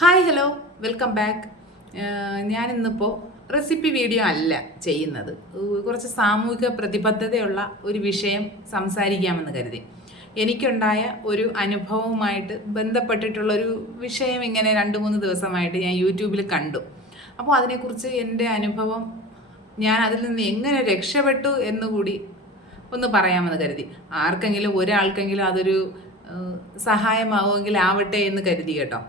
Hi hello welcome back. ഞാനിന്നിപ്പോൾ recipe video അല്ല ചെയ്യുന്നത്. കുറച്ച് സാമൂഹിക പ്രതിബദ്ധതയുള്ള ഒരു വിഷയം സംസാരിക്കാമെന്ന് കരുതി. എനിക്കുണ്ടായ ഒരു അനുഭവവുമായിട്ട് ബന്ധപ്പെട്ടിട്ടുള്ളൊരു വിഷയം ഇങ്ങനെ 2-3 ദിവസമായിട്ട് ഞാൻ യൂട്യൂബിൽ കണ്ടു. അപ്പോൾ അതിനെക്കുറിച്ച് എൻ്റെ അനുഭവം, ഞാൻ അതിൽ നിന്ന് എങ്ങനെ രക്ഷപ്പെട്ടു എന്നുകൂടി ഒന്ന് പറയാമെന്ന് കരുതി. ആർക്കെങ്കിലും ഒരാൾക്കെങ്കിലും അതൊരു സഹായമാവുമെങ്കിൽ ആവട്ടെ എന്ന് കരുതി കേട്ടോ.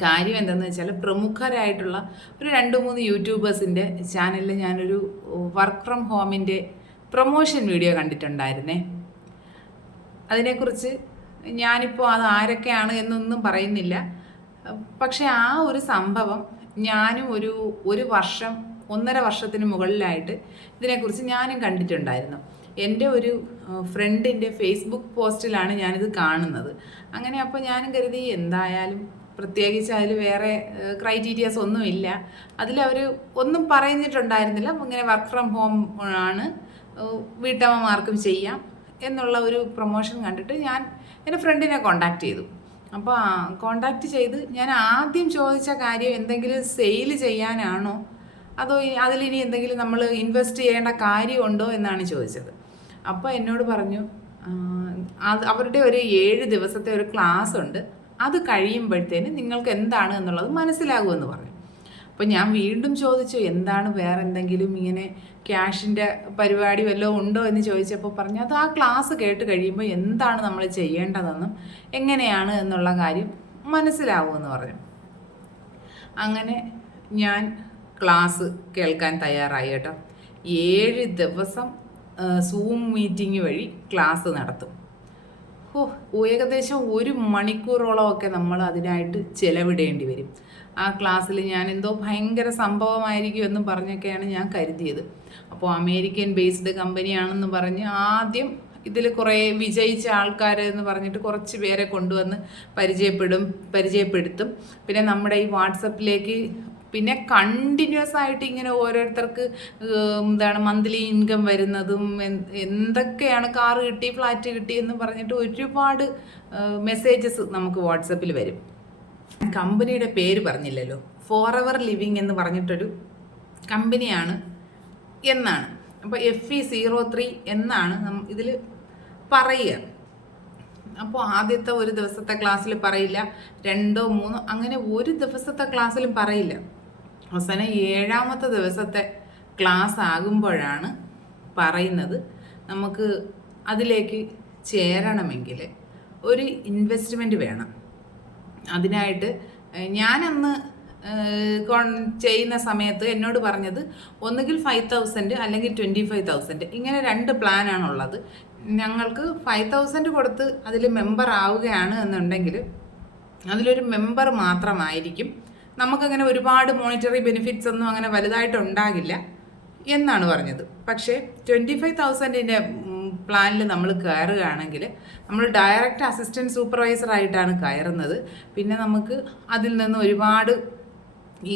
കാര്യം എന്താണെന്ന് വെച്ചാൽ, പ്രമുഖരായിട്ടുള്ള ഒരു 2-3 യൂട്യൂബേഴ്സിൻ്റെ ചാനലിൽ ഞാനൊരു വർക്ക് ഫ്രം ഹോമിൻ്റെ പ്രൊമോഷൻ വീഡിയോ കണ്ടിട്ടുണ്ടായിരുന്നേ. അതിനെക്കുറിച്ച് ഞാനിപ്പോൾ അത് ആരൊക്കെയാണ് എന്നൊന്നും പറയുന്നില്ല. പക്ഷേ ആ ഒരു സംഭവം ഞാനും ഒരു വർഷം 1.5 വർഷത്തിന് മുകളിലായിട്ട് ഇതിനെക്കുറിച്ച് ഞാനും കണ്ടിട്ടുണ്ടായിരുന്നു. എൻ്റെ ഒരു ഫ്രണ്ടിൻ്റെ ഫേസ്ബുക്ക് പോസ്റ്റിലാണ് ഞാനിത് കാണുന്നത്. അങ്ങനെ അപ്പോൾ ഞാനും കരുതി, എന്തായാലും പ്രത്യേകിച്ച് അതിൽ വേറെ ക്രൈറ്റീരിയാസ് ഒന്നുമില്ല. അതിലവർ ഒന്നും പറഞ്ഞിട്ടുണ്ടായിരുന്നില്ല. ഇങ്ങനെ വർക്ക് ഫ്രം ഹോം ആണ്, വീട്ടമ്മമാർക്കും ചെയ്യാം എന്നുള്ള ഒരു പ്രൊമോഷൻ കണ്ടിട്ട് ഞാൻ എൻ്റെ ഫ്രണ്ടിനെ കോണ്ടാക്ട് ചെയ്തു. അപ്പോൾ കോണ്ടാക്ട് ചെയ്ത് ഞാൻ ആദ്യം ചോദിച്ച കാര്യം, എന്തെങ്കിലും സെയിൽ ചെയ്യാനാണോ അതോ അതിലിനി എന്തെങ്കിലും നമ്മൾ ഇൻവെസ്റ്റ് ചെയ്യേണ്ട കാര്യമുണ്ടോ എന്നാണ് ചോദിച്ചത്. അപ്പോൾ എന്നോട് പറഞ്ഞു, അവരുടെ ഒരു 7 ദിവസത്തെ ഒരു ക്ലാസ് ഉണ്ട്, അത് കഴിയുമ്പോഴത്തേന് നിങ്ങൾക്ക് എന്താണ് എന്നുള്ളത് മനസ്സിലാകുമെന്ന് പറഞ്ഞു. അപ്പോൾ ഞാൻ വീണ്ടും ചോദിച്ചു, എന്താണ് വേറെ എന്തെങ്കിലും ഇങ്ങനെ ക്യാഷിൻ്റെ പരിപാടി വല്ലതും ഉണ്ടോ എന്ന് ചോദിച്ചപ്പോൾ പറഞ്ഞു, അത് ആ ക്ലാസ് കേട്ട് കഴിയുമ്പോൾ എന്താണ് നമ്മൾ ചെയ്യേണ്ടതെന്നും എങ്ങനെയാണ് എന്നുള്ള കാര്യം മനസ്സിലാവുമെന്ന് പറഞ്ഞു. അങ്ങനെ ഞാൻ ക്ലാസ് കേൾക്കാൻ തയ്യാറായി കേട്ടോ. 7 ദിവസം സൂം മീറ്റിംഗ് വഴി ക്ലാസ് നടത്തും. ഏകദേശം 1 മണിക്കൂറോളമൊക്കെ നമ്മൾ അതിനായിട്ട് ചിലവിടേണ്ടി വരും. ആ ക്ലാസ്സിൽ ഞാൻ എന്തോ ഭയങ്കര സംഭവമായിരിക്കും എന്ന് പറഞ്ഞൊക്കെയാണ് ഞാൻ കരുതിയത്. അപ്പോൾ അമേരിക്കൻ ബേസ്ഡ് കമ്പനിയാണെന്ന് പറഞ്ഞ് ആദ്യം ഇതിൽ കുറേ വിജയിച്ച ആൾക്കാർ എന്ന് പറഞ്ഞിട്ട് കുറച്ച് പേരെ കൊണ്ടുവന്ന് പരിചയപ്പെടുത്തും. പിന്നെ നമ്മുടെ ഈ വാട്സപ്പിലേക്ക് പിന്നെ കണ്ടിന്യൂസ് ആയിട്ട് ഇങ്ങനെ ഓരോരുത്തർക്ക് മന്ത്ലി ഇൻകം വരുന്നതും എന്തൊക്കെയാണ്, കാറ് കിട്ടി, ഫ്ലാറ്റ് കിട്ടി എന്ന് പറഞ്ഞിട്ട് ഒരുപാട് മെസ്സേജസ് നമുക്ക് വാട്സപ്പിൽ വരും. കമ്പനിയുടെ പേര് പറഞ്ഞില്ലല്ലോ, ഫോറെവർ ലിവിങ് എന്ന് പറഞ്ഞിട്ടൊരു കമ്പനിയാണ് എന്നാണ്. അപ്പോൾ FE03 എന്നാണ് ഇതിൽ പറയുക. അപ്പോൾ ആദ്യത്തെ ഒരു ദിവസത്തെ ക്ലാസ്സിൽ പറയില്ല, 2 3 അങ്ങനെ ഒരു ദിവസത്തെ ക്ലാസ്സിലും പറയില്ല. അവസാനം 7ാമത്തെ ദിവസത്തെ ക്ലാസ് ആകുമ്പോഴാണ് പറയുന്നത്, നമുക്ക് അതിലേക്ക് ചേരണമെങ്കിൽ ഒരു ഇൻവെസ്റ്റ്മെൻറ്റ് വേണം. അതിനായിട്ട് ഞാനന്ന് ചെയ്യുന്ന സമയത്ത് എന്നോട് പറഞ്ഞത് ഒന്നുകിൽ 5,000 അല്ലെങ്കിൽ 25,000, ഇങ്ങനെ 2 പ്ലാനാണുള്ളത്. ഞങ്ങൾക്ക് 5,000 കൊടുത്ത് അതിൽ മെമ്പർ ആവുകയാണ് എന്നുണ്ടെങ്കിൽ അതിലൊരു മെമ്പർ മാത്രമായിരിക്കും, നമുക്കങ്ങനെ ഒരുപാട് മോണിറ്ററി ബെനിഫിറ്റ്സ് ഒന്നും അങ്ങനെ വലുതായിട്ടുണ്ടാകില്ല എന്നാണ് പറഞ്ഞത്. പക്ഷേ 25,000ൻ്റെ പ്ലാനിൽ നമ്മൾ കയറുകയാണെങ്കിൽ നമ്മൾ ഡയറക്റ്റ് അസിസ്റ്റൻറ്റ് സൂപ്പർവൈസറായിട്ടാണ് കയറുന്നത്. പിന്നെ നമുക്ക് അതിൽ നിന്ന് ഒരുപാട്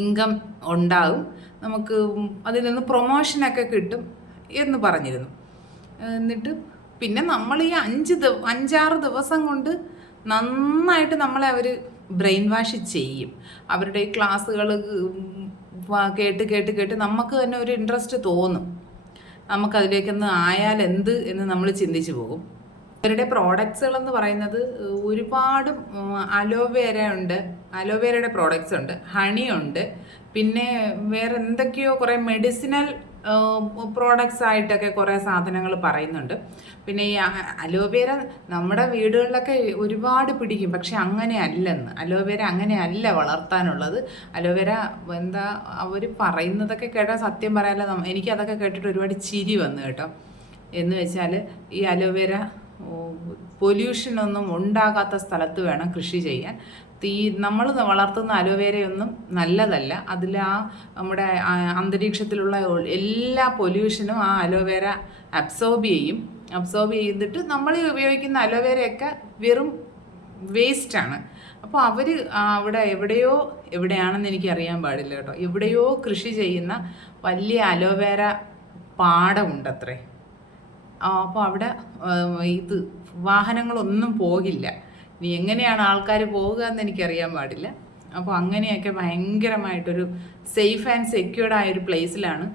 ഇൻകം ഉണ്ടാകും, നമുക്ക് അതിൽ നിന്ന് പ്രൊമോഷനൊക്കെ കിട്ടും എന്ന് പറഞ്ഞിരുന്നു. എന്നിട്ട് പിന്നെ നമ്മൾ ഈ 5-6 ദിവസം കൊണ്ട് നന്നായിട്ട് നമ്മളെ അവർ ബ്രെയിൻ വാഷ് ചെയ്യും. അവരുടെ ഈ ക്ലാസ്സുകൾ കേട്ട് നമുക്ക് തന്നെ ഒരു ഇൻട്രസ്റ്റ് തോന്നും, നമുക്കതിലേക്കൊന്ന് ആയാൽ എന്ത് എന്ന് നമ്മൾ ചിന്തിച്ചു പോകും. അവരുടെ പ്രോഡക്ട്സുകളെന്ന് പറയുന്നത് ഒരുപാട് അലോവേര ഉണ്ട്, അലോവേരയുടെ പ്രോഡക്റ്റ്സ് ഉണ്ട്, ഹണി ഉണ്ട്, പിന്നെ വേറെ എന്തൊക്കെയോ കുറേ മെഡിസിനൽ പ്രോഡക്ട്സ് ആയിട്ടൊക്കെ കുറേ സാധനങ്ങൾ പറയുന്നുണ്ട്. പിന്നെ ഈ അലോവേര നമ്മുടെ വീടുകളിലൊക്കെ ഒരുപാട് പിടിക്കും, പക്ഷെ അങ്ങനെയല്ലെന്ന്. അലോവേര അങ്ങനെയല്ല വളർത്താനുള്ളത്. അലോവേര അവർ പറയുന്നതൊക്കെ കേട്ടാൽ സത്യം പറയാമല്ലോ, എനിക്കതൊക്കെ കേട്ടിട്ട് ഒരുപാട് ചിരി വന്നു കേട്ടോ. എന്ന് വെച്ചാൽ ഈ അലോവേര പൊല്യൂഷനൊന്നും ഉണ്ടാകാത്ത സ്ഥലത്ത് വേണം കൃഷി ചെയ്യാൻ. നമ്മൾ വളർത്തുന്ന അലോവേരയൊന്നും നല്ലതല്ല. അതിൽ നമ്മുടെ അന്തരീക്ഷത്തിലുള്ള എല്ലാ പൊല്യൂഷനും ആ അലോവേര അബ്സോർബ് ചെയ്തിട്ട് നമ്മൾ ഉപയോഗിക്കുന്ന അലോവേരയൊക്കെ വെറും വേസ്റ്റാണ്. അപ്പോൾ അവർ അവിടെ എവിടെയാണെന്ന് എനിക്ക് അറിയാൻ പാടില്ല കേട്ടോ, എവിടെയോ കൃഷി ചെയ്യുന്ന വലിയ അലോവേര പാടമുണ്ടത്രേ. അപ്പോൾ അവിടെ വാഹനങ്ങളൊന്നും പോകില്ല. ഇനി എങ്ങനെയാണ് ആൾക്കാർ പോകുക എന്ന് എനിക്കറിയാൻ പാടില്ല. അപ്പോൾ അങ്ങനെയൊക്കെ ഭയങ്കരമായിട്ടൊരു സേഫ് ആൻഡ് സെക്യൂർഡ് ആയൊരു പ്ലേസിലാണ്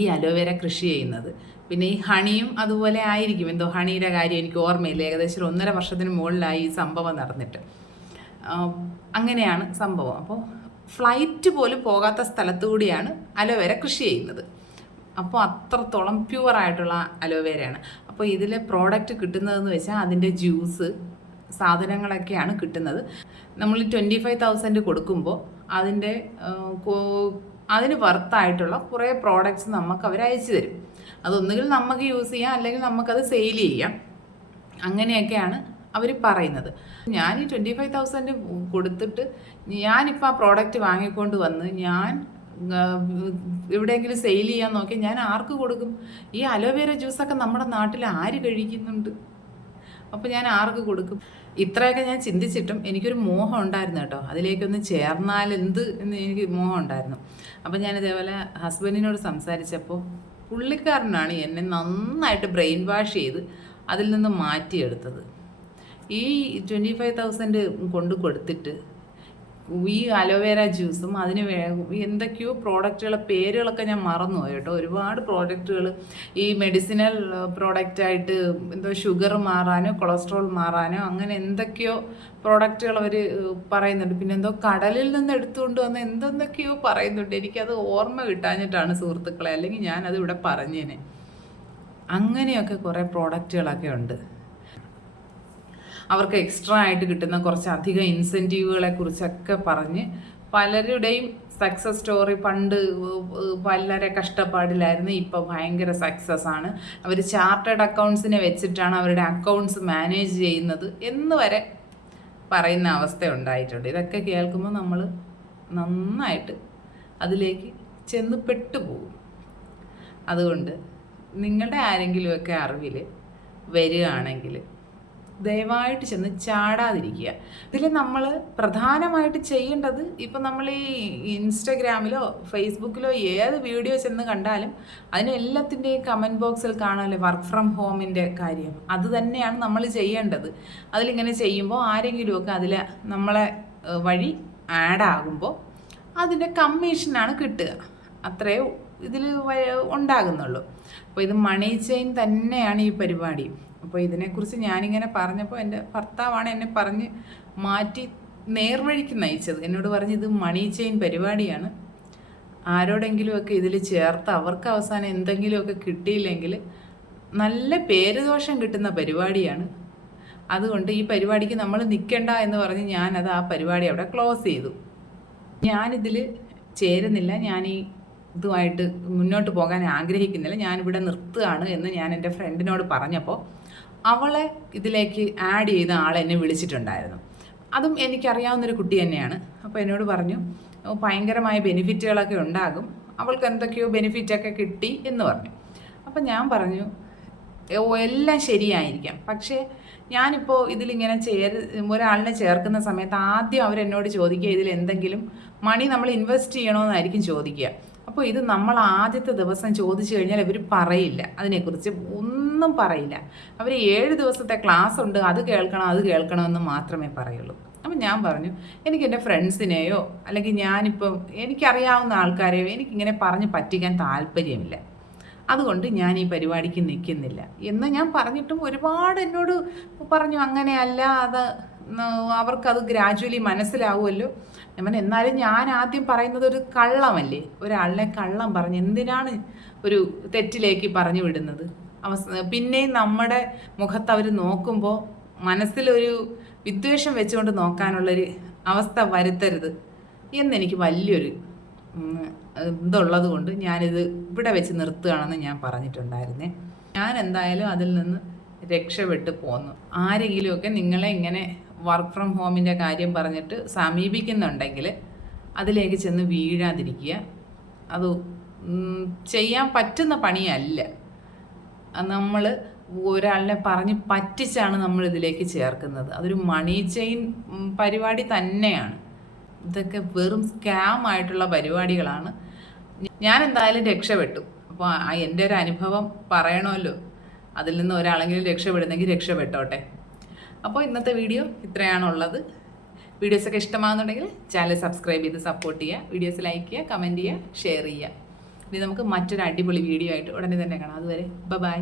ഈ അലോവേര കൃഷി ചെയ്യുന്നത്. പിന്നെ ഈ ഹണിയും അതുപോലെ ആയിരിക്കും. എന്തോ ഹണിയുടെ കാര്യം എനിക്ക് ഓർമ്മയില്ല. ഏകദേശം 1.5 വർഷത്തിന് മുകളിലായി ഈ സംഭവം നടന്നിട്ട്. അങ്ങനെയാണ് സംഭവം. അപ്പോൾ ഫ്ലൈറ്റ് പോലും പോകാത്ത സ്ഥലത്തു കൂടിയാണ് അലോവേര കൃഷി ചെയ്യുന്നത്. അപ്പോൾ അത്രത്തോളം പ്യുവറായിട്ടുള്ള അലോവേരയാണ്. അപ്പോൾ ഇതിലെ പ്രോഡക്റ്റ് കിട്ടുന്നതെന്ന് വെച്ചാൽ അതിൻ്റെ ജ്യൂസ് സാധനങ്ങളൊക്കെയാണ് കിട്ടുന്നത്. നമ്മൾ 25,000 കൊടുക്കുമ്പോൾ അതിന് വർത്തായിട്ടുള്ള കുറേ പ്രോഡക്റ്റ്സ് നമുക്ക് അവർ അയച്ചു തരും. അതൊന്നുകിൽ നമുക്ക് യൂസ് ചെയ്യാം, അല്ലെങ്കിൽ നമുക്കത് സെയിൽ ചെയ്യാം. അങ്ങനെയൊക്കെയാണ് അവർ പറയുന്നത്. ഞാൻ ഈ 25,000 കൊടുത്തിട്ട് ഞാനിപ്പോൾ ആ പ്രോഡക്റ്റ് വാങ്ങിക്കൊണ്ട് വന്ന് ഞാൻ എവിടെയെങ്കിലും സെയിൽ ചെയ്യാൻ നോക്കി ഞാൻ ആർക്ക് കൊടുക്കും? ഈ അലോവേര ജ്യൂസൊക്കെ നമ്മുടെ നാട്ടിൽ ആര് കഴിക്കുന്നുണ്ട്? അപ്പോൾ ഞാൻ ആർക്ക് കൊടുക്കും? ഇത്രയൊക്കെ ഞാൻ ചിന്തിച്ചിട്ടും എനിക്കൊരു മോഹം ഉണ്ടായിരുന്നു കേട്ടോ, അതിലേക്കൊന്ന് ചേർന്നാൽ എന്ത് എന്ന് എനിക്ക് മോഹം ഉണ്ടായിരുന്നു. അപ്പം ഞാൻ ഇതേപോലെ ഹസ്ബൻഡിനോട് സംസാരിച്ചപ്പോൾ പുള്ളിക്കാരനാണ് എന്നെ നന്നായിട്ട് ബ്രെയിൻ വാഷ് ചെയ്ത് അതിൽ നിന്ന് മാറ്റിയെടുത്തത്. ഈ 25,000 കൊണ്ട് കൊടുത്തിട്ട് ഈ അലോവേര ജ്യൂസും അതിന് എന്തൊക്കെയോ പ്രോഡക്റ്റുകളെ പേരുകളൊക്കെ ഞാൻ മറന്നുപോയി കേട്ടോ. ഒരുപാട് പ്രോഡക്റ്റുകൾ ഈ മെഡിസിനൽ പ്രോഡക്റ്റായിട്ട് എന്തോ ഷുഗർ മാറാനോ കൊളസ്ട്രോൾ മാറാനോ അങ്ങനെ എന്തൊക്കെയോ പ്രോഡക്റ്റുകൾ അവർ പറയുന്നുണ്ട്. പിന്നെ എന്തോ കടലിൽ നിന്ന് എടുത്തുകൊണ്ട് വന്ന് എന്തെന്തൊക്കെയോ പറയുന്നുണ്ട്. എനിക്കത് ഓർമ്മ കിട്ടാഞ്ഞിട്ടാണ് സുഹൃത്തുക്കളെ, അല്ലെങ്കിൽ ഞാനത് ഇവിടെ പറഞ്ഞേനെ. അങ്ങനെയൊക്കെ കുറേ പ്രോഡക്റ്റുകളൊക്കെ ഉണ്ട്. അവർക്ക് എക്സ്ട്രാ ആയിട്ട് കിട്ടുന്ന കുറച്ചധികം ഇൻസെൻറ്റീവുകളെ കുറിച്ചൊക്കെ പറഞ്ഞ് പലരുടെയും സക്സസ് സ്റ്റോറി. പണ്ട് വളരെ കഷ്ടപ്പാടിലായിരുന്നു, ഇപ്പോൾ ഭയങ്കര സക്സസ് ആണ്. അവർ ചാർട്ടേഡ് അക്കൗണ്ട്സിനെ വെച്ചിട്ടാണ് അവരുടെ അക്കൗണ്ട്സ് മാനേജ് ചെയ്യുന്നത് എന്ന് വരെ പറയുന്ന അവസ്ഥ ഉണ്ടായിട്ടുണ്ട്. ഇതൊക്കെ കേൾക്കുമ്പോൾ നമ്മൾ നന്നായിട്ട് അതിലേക്ക് ചെന്ന് പെട്ടുപോകും. അതുകൊണ്ട് നിങ്ങളുടെ ആരെങ്കിലുമൊക്കെ അറിവിൽ വരികയാണെങ്കിൽ ദയവായിട്ട് ചെന്ന് ചാടാതിരിക്കുക. ഇതിൽ നമ്മൾ പ്രധാനമായിട്ട് ചെയ്യേണ്ടത്, ഇപ്പം നമ്മൾ ഈ ഇൻസ്റ്റഗ്രാമിലോ ഫേസ്ബുക്കിലോ ഏത് വീഡിയോ ചെന്ന് കണ്ടാലും അതിന് എല്ലാത്തിൻ്റെയും കമൻറ്റ് ബോക്സിൽ കാണാമല്ലോ വർക്ക് ഫ്രം ഹോമിൻ്റെ കാര്യം. അത് തന്നെയാണ് നമ്മൾ ചെയ്യേണ്ടത്. അതിലിങ്ങനെ ചെയ്യുമ്പോൾ ആരെങ്കിലുമൊക്കെ അതിൽ നമ്മളെ വഴി ആഡാകുമ്പോൾ അതിൻ്റെ കമ്മീഷനാണ് കിട്ടുക. അത്രേ ഇതിൽ ഉണ്ടാകുന്നുള്ളൂ. അപ്പോൾ ഇത് മണി ചെയിൻ തന്നെയാണ് ഈ പരിപാടി. അപ്പോൾ ഇതിനെക്കുറിച്ച് ഞാനിങ്ങനെ പറഞ്ഞപ്പോൾ എൻ്റെ ഭർത്താവാണ് എന്നെ പറഞ്ഞ് മാറ്റി നേർവഴിക്ക് നയിച്ചത്. എന്നോട് പറഞ്ഞ് ഇത് മണി ചെയിൻ പരിപാടിയാണ്, ആരോടെങ്കിലുമൊക്കെ ഇതിൽ ചേർത്ത് അവർക്ക് അവസാനം എന്തെങ്കിലുമൊക്കെ കിട്ടിയില്ലെങ്കിൽ നല്ല പേരുദോഷം കിട്ടുന്ന പരിപാടിയാണ്. അതുകൊണ്ട് ഈ പരിപാടിക്ക് നമ്മൾ നിൽക്കണ്ട എന്ന് പറഞ്ഞ് ഞാനത് ആ പരിപാടി അവിടെ ക്ലോസ് ചെയ്തു. ഞാനിതിൽ ചേരുന്നില്ല, ഞാൻ ഈ ഇതുമായിട്ട് മുന്നോട്ട് പോകാൻ ആഗ്രഹിക്കുന്നില്ല, ഞാനിവിടെ നിർത്തുകയാണ് എന്ന് ഞാൻ എൻ്റെ ഫ്രണ്ടിനോട് പറഞ്ഞപ്പോൾ അവളെ ഇതിലേക്ക് ആഡ് ചെയ്ത ആളെന്നെ വിളിച്ചിട്ടുണ്ടായിരുന്നു. അതും എനിക്കറിയാവുന്നൊരു കുട്ടി തന്നെയാണ്. അപ്പോൾ എന്നോട് പറഞ്ഞു ഭയങ്കരമായ ബെനിഫിറ്റുകളൊക്കെ ഉണ്ടാകും, അവൾക്ക് എന്തൊക്കെയോ ബെനിഫിറ്റൊക്കെ കിട്ടി എന്ന് പറഞ്ഞു. അപ്പം ഞാൻ പറഞ്ഞു എല്ലാം ശരിയായിരിക്കാം, പക്ഷേ ഞാനിപ്പോൾ ഇതിലിങ്ങനെ ഒരാളിനെ ചേർക്കുന്ന സമയത്ത് ആദ്യം അവരെന്നോട് ചോദിക്കുക ഇതിൽ എന്തെങ്കിലും മണി നമ്മൾ ഇൻവെസ്റ്റ് ചെയ്യണമെന്നായിരിക്കും ചോദിക്കുക. അപ്പോൾ ഇത് നമ്മൾ ആദ്യത്തെ ദിവസം ചോദിച്ചു കഴിഞ്ഞാൽ ഇവർ പറയില്ല, അതിനെക്കുറിച്ച് ഒന്നും പറയില്ല. അവർ 7 ദിവസത്തെ ക്ലാസ് ഉണ്ട്, അത് കേൾക്കണമെന്ന് മാത്രമേ പറയുള്ളൂ. അപ്പം ഞാൻ പറഞ്ഞു എനിക്ക് എൻ്റെ ഫ്രണ്ട്സിനെയോ അല്ലെങ്കിൽ ഞാനിപ്പം എനിക്കറിയാവുന്ന ആൾക്കാരെയോ എനിക്കിങ്ങനെ പറഞ്ഞ് പറ്റിക്കാൻ താല്പര്യമില്ല, അതുകൊണ്ട് ഞാൻ ഈ പരിപാടിക്ക് നിൽക്കുന്നില്ല എന്ന് ഞാൻ പറഞ്ഞിട്ടും ഒരുപാട് എന്നോട് പറഞ്ഞു അങ്ങനെയല്ല, അത് അവർക്കത് ഗ്രാജുവലി മനസ്സിലാവുമല്ലോ. ഞാൻ എന്നാലും ഞാൻ ആദ്യം പറയുന്നത് ഒരു കള്ളമല്ലേ, ഒരാളിനെ കള്ളം പറഞ്ഞ് എന്തിനാണ് ഒരു തെറ്റിലേക്ക് പറഞ്ഞു വിടുന്നത്? പിന്നെയും നമ്മുടെ മുഖത്ത് അവർ നോക്കുമ്പോൾ മനസ്സിലൊരു വിദ്വേഷം വെച്ചുകൊണ്ട് നോക്കാനുള്ളൊരു അവസ്ഥ വരുത്തരുത് എന്നെനിക്ക് വലിയൊരു ഇതുള്ളത് കൊണ്ട് ഞാനിത് ഇവിടെ വെച്ച് നിർത്തുകയാണെന്ന് ഞാൻ പറഞ്ഞിട്ടുണ്ടായിരുന്നേ. ഞാൻ എന്തായാലും അതിൽ നിന്ന് രക്ഷപ്പെട്ടു പോന്നു. ആരെങ്കിലുമൊക്കെ നിങ്ങളെ ഇങ്ങനെ വർക്ക് ഫ്രം ഹോമിൻ്റെ കാര്യം പറഞ്ഞിട്ട് സമീപിക്കുന്നുണ്ടെങ്കിൽ അതിലേക്ക് ചെന്ന് വീഴാതിരിക്കുക. അത് ചെയ്യാൻ പറ്റുന്ന പണിയല്ല. നമ്മൾ ഒരാളിനെ പറഞ്ഞ് പറ്റിച്ചാണ് നമ്മൾ ഇതിലേക്ക് ചേർക്കുന്നത്. അതൊരു മണി ചെയിൻ പരിപാടി തന്നെയാണ്. ഇതൊക്കെ വെറും സ്കാം ആയിട്ടുള്ള പരിപാടികളാണ്. ഞാൻ എന്തായാലും രക്ഷപ്പെട്ടു. അപ്പോൾ എൻ്റെ ഒരു അനുഭവം പറയണമല്ലോ, അതിൽ നിന്ന് ഒരാളെങ്കിലും രക്ഷപ്പെടുന്നെങ്കിൽ രക്ഷപ്പെട്ടോട്ടെ. അപ്പോൾ ഇന്നത്തെ വീഡിയോ ഇത്രയാണുള്ളത്. വീഡിയോസൊക്കെ ഇഷ്ടമാകുന്നുണ്ടെങ്കിൽ ചാനൽ സബ്സ്ക്രൈബ് ചെയ്ത് സപ്പോർട്ട് ചെയ്യുക, വീഡിയോസ് ലൈക്ക് ചെയ്യുക, കമൻറ്റ് ചെയ്യുക, ഷെയർ ചെയ്യുക. ഇനി നമുക്ക് മറ്റൊരു അടിപൊളി വീഡിയോ ആയിട്ട് ഉടനെ തന്നെ കാണാം. അതുവരെ ബൈ.